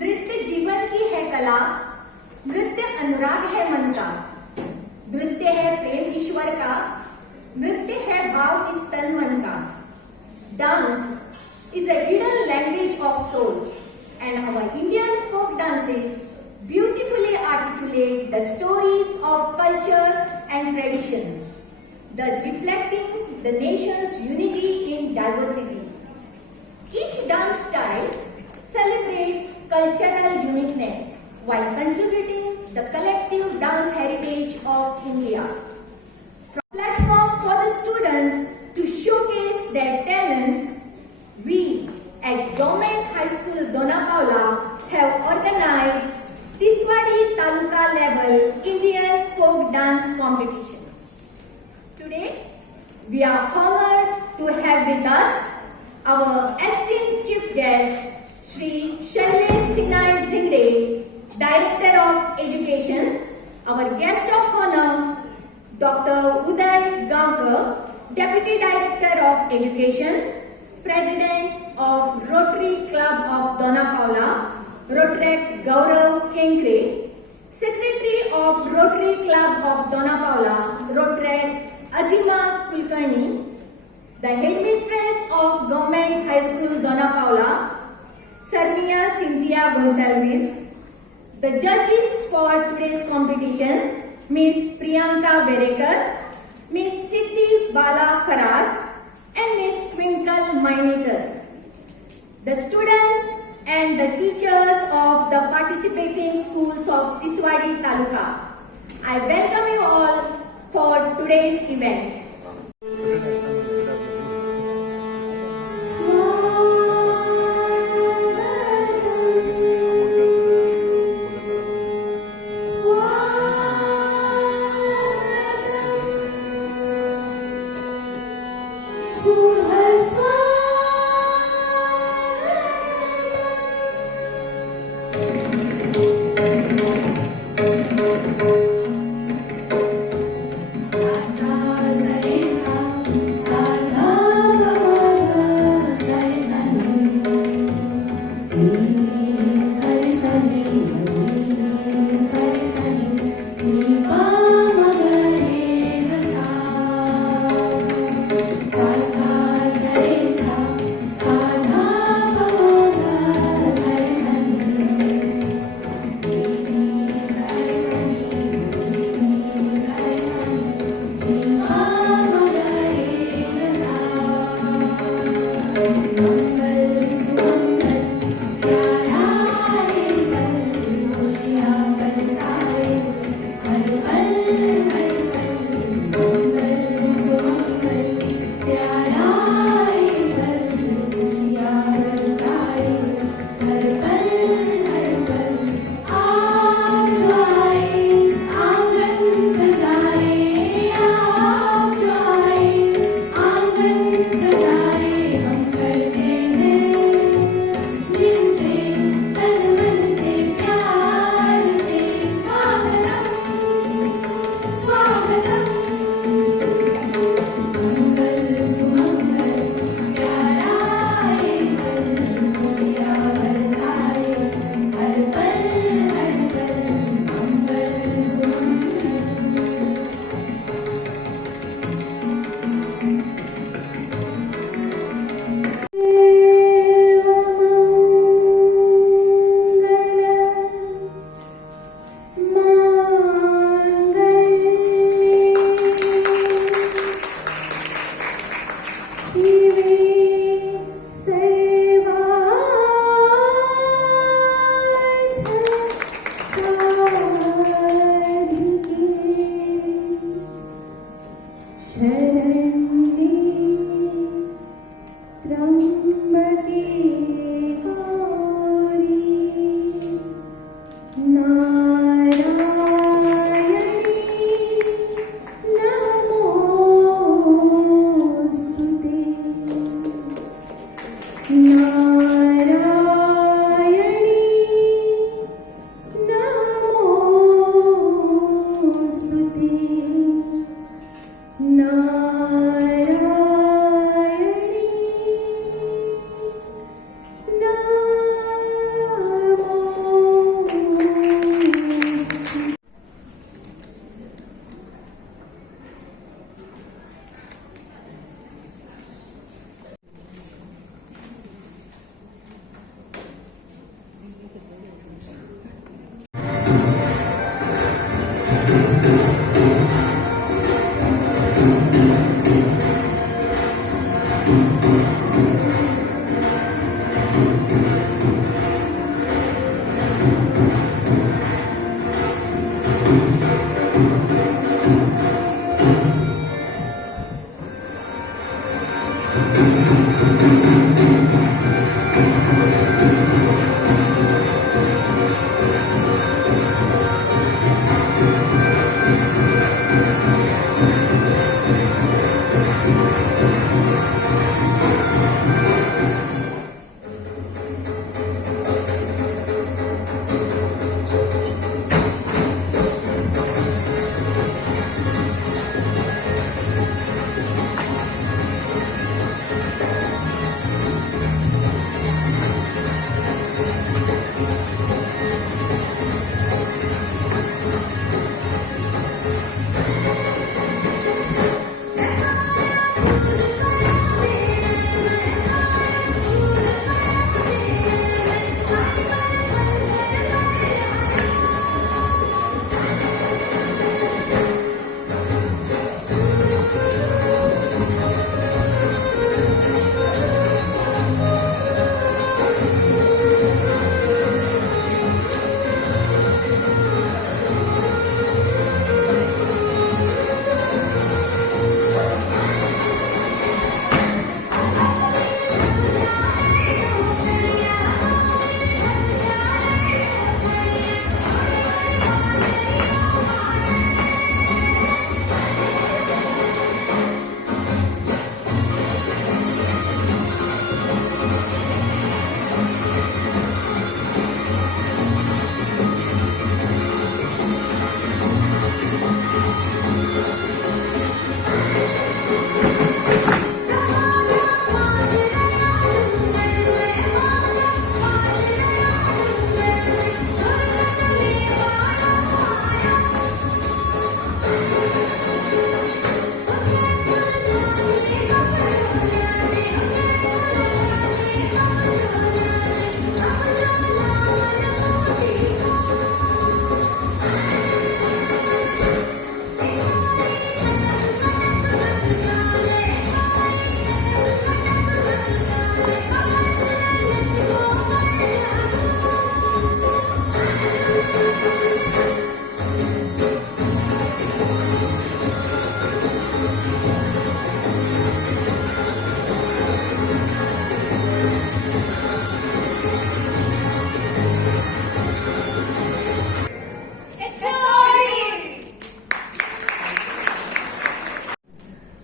नृत्य जीवन की है कला, नृत्य अनुराग है मन का, नृत्य है प्रेम ईश्वर का, नृत्य है भाव इस तन मन का. Dance is a hidden language of soul, and our Indian folk dances beautifully articulate the stories of culture and tradition, thus reflecting the nation's unity in diversity. Each dance style celebrates cultural uniqueness while contributing the collective dance heritage of India. From platform for the students to showcase their talents, we at Government High School Donapaula have organized Tiswadi Taluka level Indian folk dance competition. Today, we are honored to have with us our esteemed chief guest, Shri Shailesh Sinai Zingde, Director of Education, our guest of honor, Dr. Uday Gankar, Deputy Director of Education, President of Rotary Club of Donapaula, Rotaract Gaurav Kenkre, Secretary of Rotary Club of Donapaula, Rotaract Azima Kulkarni, the Headmistress of Government High School Donapaula, Sarmia Cynthia Gonsalves, the judges for today's competition, Ms. Priyanka Berekar, Ms. Siddhi Bala Faraz, and Ms. Twinkle Mainekar, the students and the teachers of the participating schools of Tiswadi Taluka. I welcome you all for today's event. Sa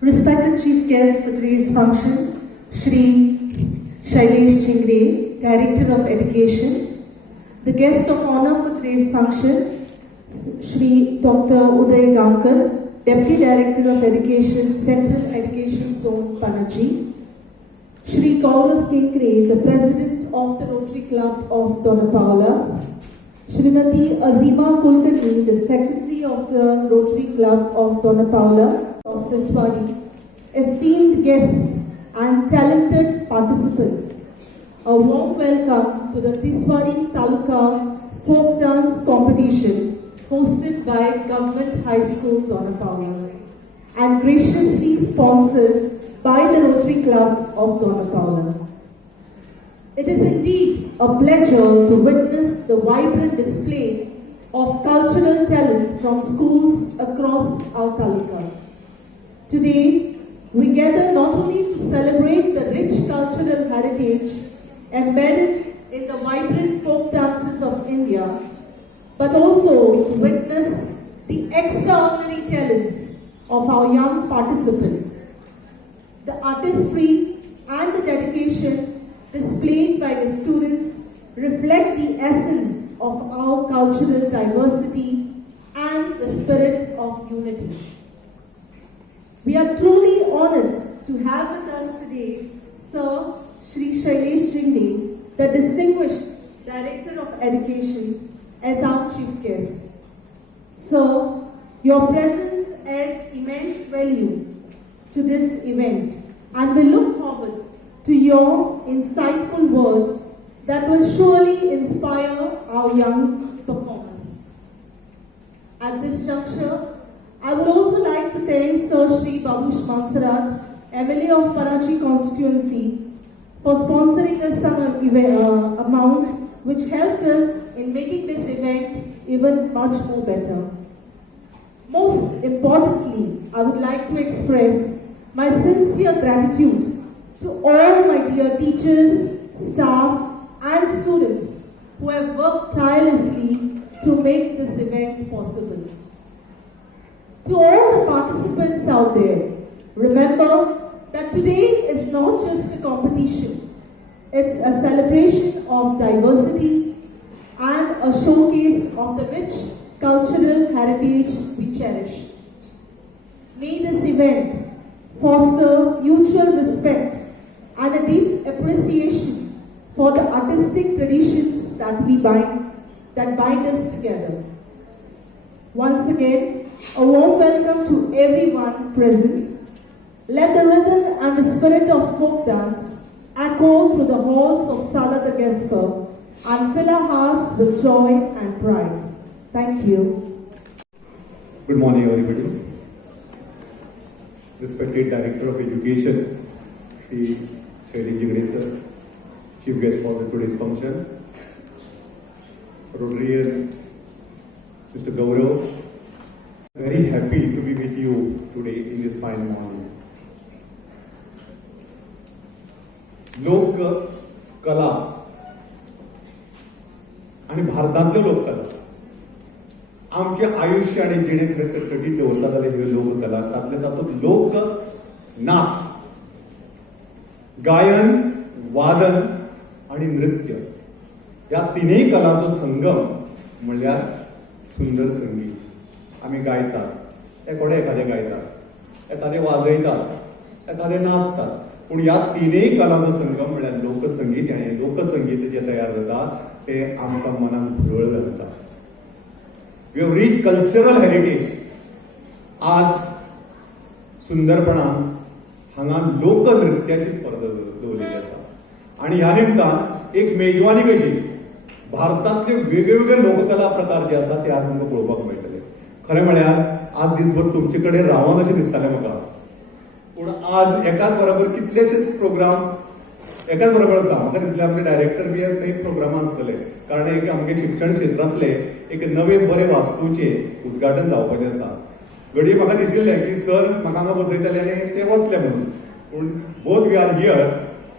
Respected chief guest for today's function, Shri Shailesh Chingre, Director of Education. The guest of honor for today's function, Shri Dr. Uday Gankar, Deputy Director of Education, Central Education Zone, Panaji. Shri Gaurav Kinkre, the President of the Rotary Club of Dona Paula. Srimati Azima Kulkarni, the Secretary of the Rotary Club of Dona Paula of Tiswadi. Esteemed guests and talented participants, a warm welcome to the Tiswadi Taluka Folk Dance Competition hosted by Government High School, Dona Paula, and graciously sponsored by the Rotary Club of Dona Paula. It is indeed a pleasure to witness the vibrant display of cultural talent from schools across our taluka. Today, we gather not only to celebrate the rich cultural heritage embedded in the vibrant folk dances of India, but also to witness the extraordinary talents of our young participants. The artistry and the dedication displayed by the students reflect the essence of our cultural diversity and the spirit of unity. We are truly honored to have with us today Sir Shri Shailesh Chingre, the Distinguished Director of Education, as our chief guest. Sir, your presence adds immense value to this event, and we look forward to your insightful words that will surely inspire our young performers. At this juncture, I would also like to thank Sir Shri Babush Mansarat, MLA of Panaji constituency, for sponsoring us some amount which helped us in making this event even much more better. Most importantly, I would like to express my sincere gratitude to all my dear teachers, staff and students who have worked tirelessly to make this event possible. To all the participants out there, remember that today is not just a competition. It's a celebration of diversity and a showcase of the rich cultural heritage we cherish. May this event foster mutual respect and a deep appreciation for the artistic traditions that bind us together. Once again, a warm welcome to everyone present. Let the rhythm and the spirit of folk dance echo through the halls of Sala the Gesper and fill our hearts with joy and pride. Thank you. Good morning, everybody. Respected Director of Education, Shri Shailesh Jingre sir, Chief Guest for today's function, Rotarian Mr. Gaurav. Very happy to be with you today in this fine morning. लोक कला आणि भारतांतल्यो लोककला आमचे आयुष्य आणि जिणे कटी दवरला जाल्यार ह्यो लोककला तातले तातूंत लोक नाच, गायन, वादन आणि नृत्य ह्या तिनूय कलांचो संगम म्हणल्यार सुंदर संगीत. आमी गायतात, एखादे गायतात, एखादे वाजयतात, एखादे नाचतात, पूण ह्या तिनूय कलांचो संगम म्हणल्यार लोकसंगीत आनी लोकसंगीत जे तयार जाता ते आमकां मनाक भुरळ घालता. We have rich cultural heritage. आज सुंदरपणान हांगा लोकनृत्याची स्पर्धा दवरलेली आसा आनी ह्या निमतान एक मेजवानी कशी भारतांतले वेगवेगळे लोककला प्रकार जे आसा ते आज आमकां पळोवपाक मेळटले. खरें म्हळ्यार आज दिसभर तुमचे कडेन रावन अशें दिसतालें म्हाका, पूण आज एकाच बरोबर कितलेशेच प्रोग्राम एकाच बरोबर आसा. म्हाका दिसलें आमचे डायरेक्टर बी थंय प्रोग्रामान आसतले, कारण एक आमगे शिक्षण क्षेत्रांतले एक नवे बरे वास्तूचे उद्घाटन जावपाचें आसा. घडये म्हाका दिशिल्लें की सर म्हाका हांगा बसयतले आनी ते वतले म्हणून, पूण both we are here.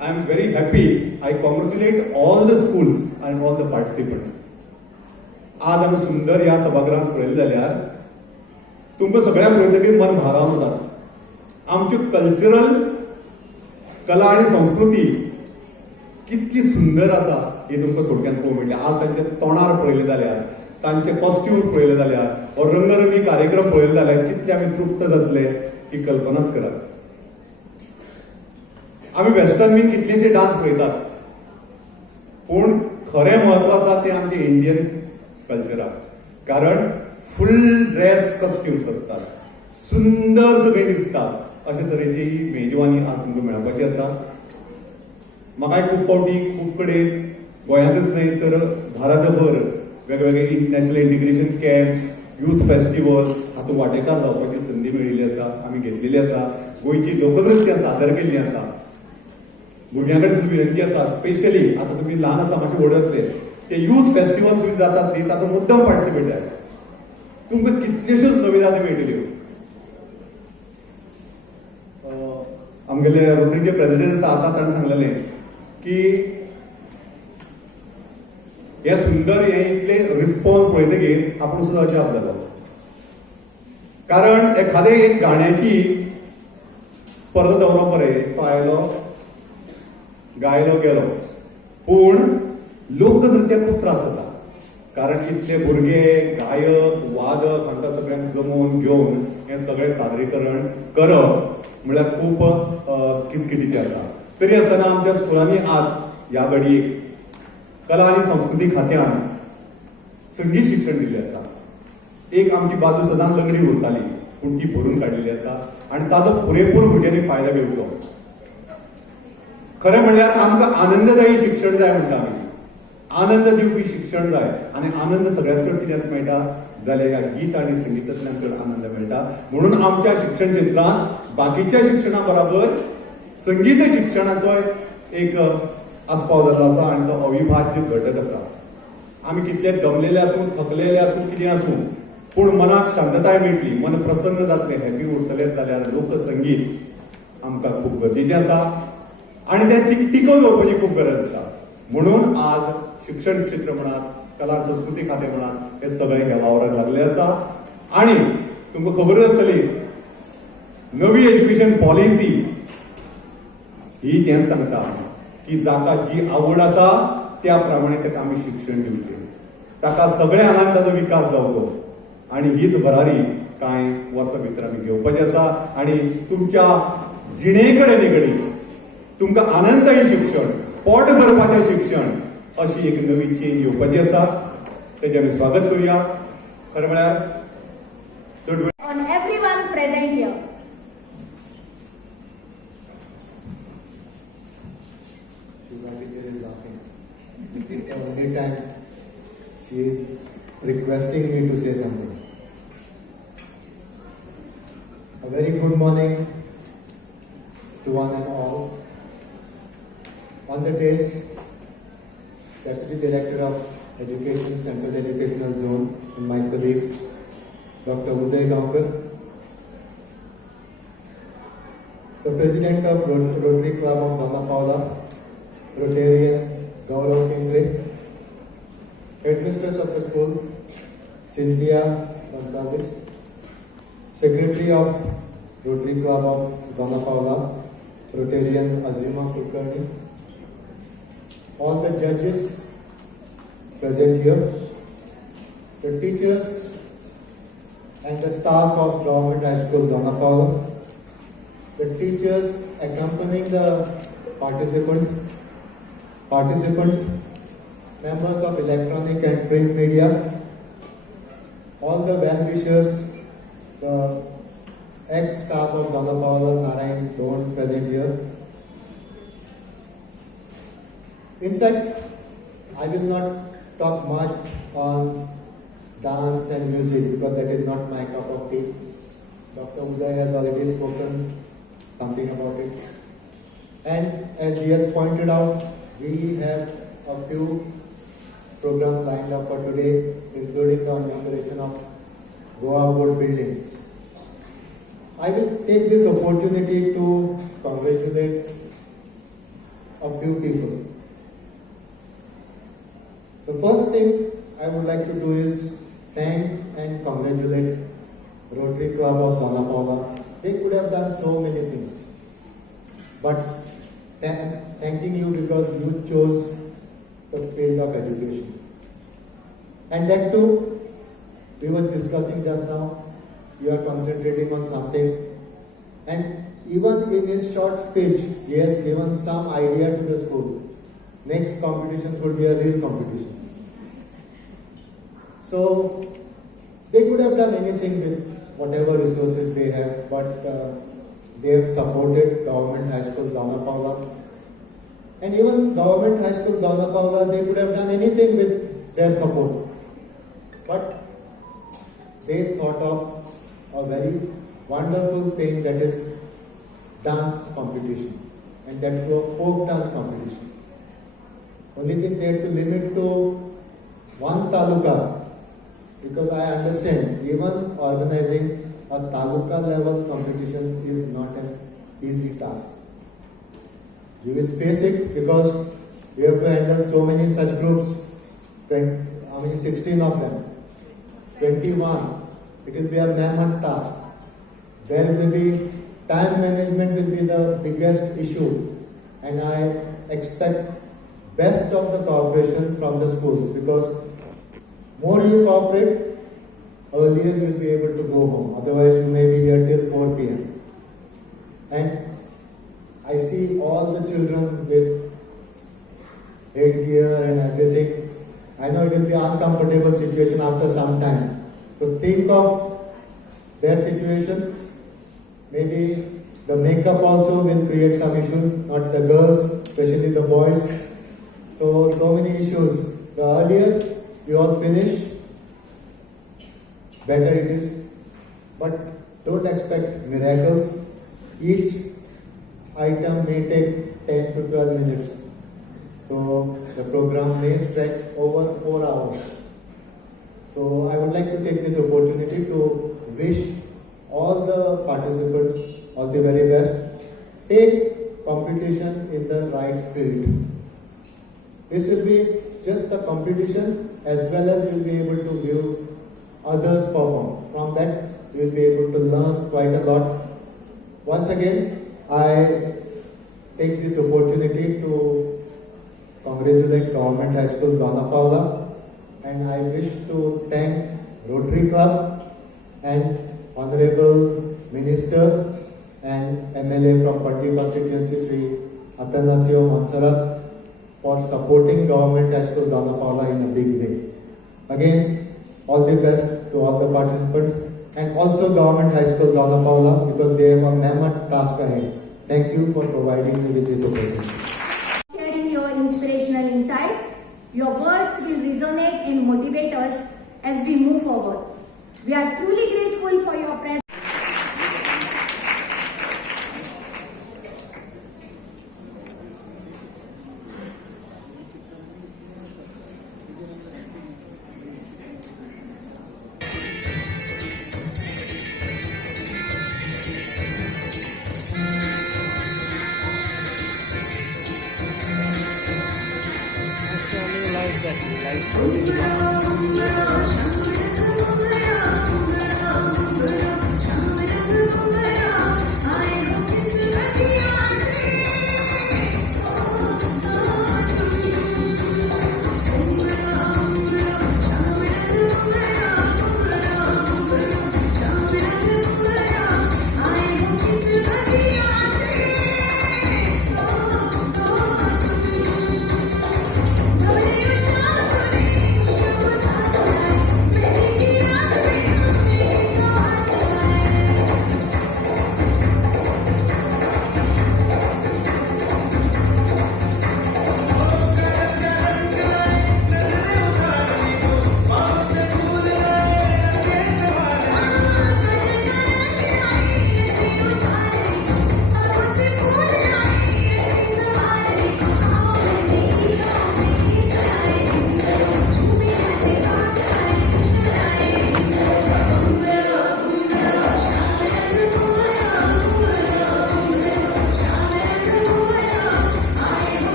I am very happy. I congratulate all the schools and all the participants. आज आमी सुंदर ह्या सभागृहांत पळयलें जाल्यार तुमकां सगळ्यांक पळयतकीर मन भारावन वता. आमच्यो कल्चरल कला आनी संस्कृती कितली सुंदर आसा हे तुमकां थोडक्यान पळोवंक मेळटलें. आज तांचे तोंडार पळयलें जाल्यार, तांचे कॉस्ट्यूम पळयले जाल्यार, हो रंगरंगी कार्यक्रम पळयले जाल्यार कितले आमी तृप्त जातले ही कल्पनाच करात. आमी वेस्टर्न बी कितलेशे डान्स पळयतात, पूण खरें म्हत्व आसा ते आमचे इंडियन कल्चराक. कारण फुल ड्रेस कॉस्ट्युम्स असतात, सुंदर सगळे दिसतात. अशे तरेची ही मेजवानी आज तुमकां मेळपाची आसा. म्हाकाय खूब फावटी खूब कडेन गोंयांतच न्हय तर भारतभर वेगवेगळे international integration camp, youth festival हातूंत वांटेकार जावपाची संदी मेळिल्ली आसा, आमी घेतलेली आसा. गोंयची लोकनृत्य सादर केल्ली आसा. भुरग्यां कडेन सुद्दां विनंती आसा, स्पेशली आतां तुमी ल्हान आसा मातशे व्हड जातले ते यूथ फेस्टिवल सुद्दां जातात न्ही, तातूंत मुद्दम पार्टिसिपेट जाय. तुमकां कितल्योश्योच नविदादी मेळटल्यो. आमगेले रोटरीचे प्रेसिडेंट आसा आतां ताणें सांगलेलें की हे सुंदर हे इतले रिस्पॉन्स पळयतकीर आपूण सुद्दां अजाप जालो. कारण एखादे एक गाण्याची स्पर्धा दवरप बरें, तो आयलो गायलो गेलो, पूण लोकनृत्याक खूब त्रास जाता. कारण इतले भुरगे गायक वादक हांकां सगळ्यांक जमोवन घेवन हें सगळें सादरीकरण करप म्हळ्यार खूब किचकिटीचें आसा. तरी आसतना आमच्या स्कुलांनी आज ह्या घडयेक कला आनी संस्कृती खात्यान संगीत शिक्षण दिल्लें आसा. एक आमची बाजू सदांच लंगडी उरताली, पूण ती भरून काडिल्ली आसा आनी ताचो पुरेपूर भुरग्यांनी फायदो घेवचो. खरें म्हणल्यार आमकां आनंददायी शिक्षण जाय म्हणटा आमी. आनंद दिवपी शिक्षण जाय आनी आनंद सगळ्यांत चड कित्याक मेळटा जाल्यार ह्या गीत आनी संगीतांतल्यान चड आनंद मेळटा. म्हणून आमच्या शिक्षण क्षेत्रांत बाकीच्या शिक्षणा बरोबर संगीत शिक्षणाचोय एक आस्पाव जाल्लो आसा आनी तो अविभाज्य घटक आसा. आमी कितले दमलेले आसूं, थकलेले आसूं, कितें आसूं, पूण मनाक शांतताय मेळटली, मन प्रसन्न जातलें, हॅपी उरतलें जाल्यार लोकसंगीत आमकां खूब गरजेचें आसा आनी तें टिकोवन दवरपाची खूब गरज आसा. म्हणून आज शिक्षण क्षेत्र म्हणात, कला संस्कृती खातें म्हणात, हे सगळे ह्या वावराक लागले आसा. आनी तुमकां खबरच आसतली, नवी एज्युकेशन पॉलिसी ही तेंच सांगता की जाका जी आवड आसा त्या प्रमाणे ताका आमी शिक्षण दिवचें, ताका सगळ्या आंगान ताजो विकास जावचो. आनी हीच भरारी कांय वर्सां भितर आमी घेवपाची आसा. आनी तुमच्या जिणे कडेन निगडीत तुमकां आनंददायी शिक्षण, पोट भरपाचें शिक्षण अशी एक नवी चेंज येवपाची आसा. तेजें आमी स्वागत करुया. खरें म्हळ्यार चड वेळ On everyone present here. Shivati is laughing. This is the only time she is requesting me to say something. A very good morning to one and all. On the days, Deputy Director of Education, Central Educational Zone, and my colleague, Dr. Uday Gaonkar, the President of Rotary Club of Dona Paula, Rotarian Gaurav Kingre, Headmistress of the school, Cynthia Gonzalez, Secretary of Rotary Club of Dona Paula, Rotarian Azima Kulkarni, all the judges present here, the teachers and the staff of Government High School Dona Paula, the teachers accompanying the participants, members of electronic and print media, all the well-wishers, the ex-staff of Dona Paula, Narayan, don't present here. In fact, I will not talk much on dance and music because that is not my cup of tea. Dr. Uday has already spoken something about it. And as he has pointed out, we have a few programs lined up for today, including the inauguration of Goa Board building. I will take this opportunity to congratulate a few people. The first thing I would like to do is thank and congratulate Rotary Club of Dona Paula. They could have done so many things, but thanking you because you chose the field of education. And that too, we were discussing just now, you are concentrating on something. And even in his short speech, he has given some idea to the school. Next competition could be a real competition. So, they could have done anything with whatever resources they have, but they have supported Government High School Dona Paula. And even Government High School Dona Paula, they could have done anything with their support. But they thought of a very wonderful thing, that is dance competition. And that too a folk dance competition. Only thing they had to limit to one taluka, because I understand even organizing a taluka level competition is not an easy task. You will face it because you have to handle so many such groups, 16 of them, 21. It will be a mammoth task. There will be time management will be the biggest issue, and I expect best of the cooperation from the schools, because more you cooperate, earlier you will be able to go home. Otherwise, you may be here till 4 p.m. And I see all the children with headgear and everything. I know it will be an uncomfortable situation after some time. So think of their situation. Maybe the makeup also will create some issues, not the girls, especially the boys. So many issues. The earlier you all finish, better it is. But don't expect miracles. Each item may take 10 to 12 minutes. So the program may stretch over 4 hours. So I would like to take this opportunity to wish all the participants all the very best. Take competition in the right spirit. This will be just a competition as well as you will be able to view others perform. From that you will be able to learn quite a lot. Once again, I take this opportunity to congratulate Government High School Dona Paula, and I wish to thank Rotary Club and Honorable Minister and MLA from Patti constituency Sri Atanasio Mansarat for supporting Government High School Dona Paula in a big way. Again, all the best to all the participants and also Government High School Dona Paula because they have a mammoth task ahead. Thank you for providing me with this opportunity. Sharing your inspirational insights, your words will resonate and motivate us as we move forward. We are truly grateful for your presence. Like that, like